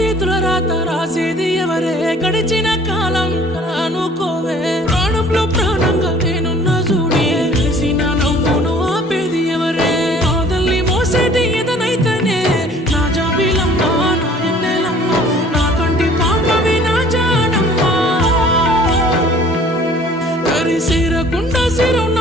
చేతుల రాత రాసేది ఎవరే గడిచిన కాలం అనుకోవే ప్రాణంలో ప్రాణంగా నేనున్నా చూడే కలిసిన నవ్వును ఆపేది ఎవరే కాదల్ని మోసేది ఎదనైతేనే నా జాబిలమ్మా నా ఎన్నెలమ్మా నా కంటి పాపవి నా జానమ్మా కరిసేరకుండా సిరున్న